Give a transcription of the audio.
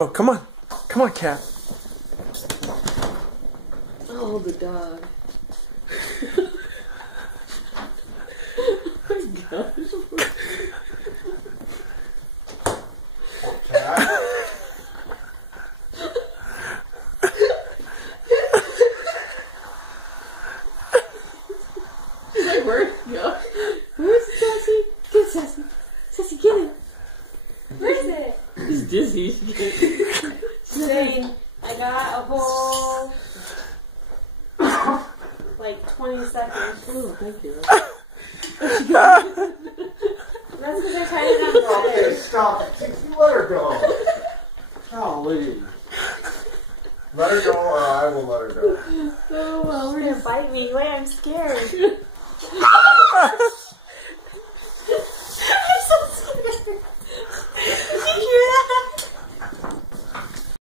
Oh, come on. Come on, cat. Oh, the dog. Oh my gosh. Poor cat. She's like, where'd it go? Where's Sassy? Get Sassy. Sassy, get it. Where is it? She's dizzy. Dang, I got a whole like 20 seconds. Oh, thank you. That's because I tried it on Okay, butter. stop. You let her go. Golly. Let her go or I will let her go. Oh, well, She's gonna bite me. Wait, I'm scared.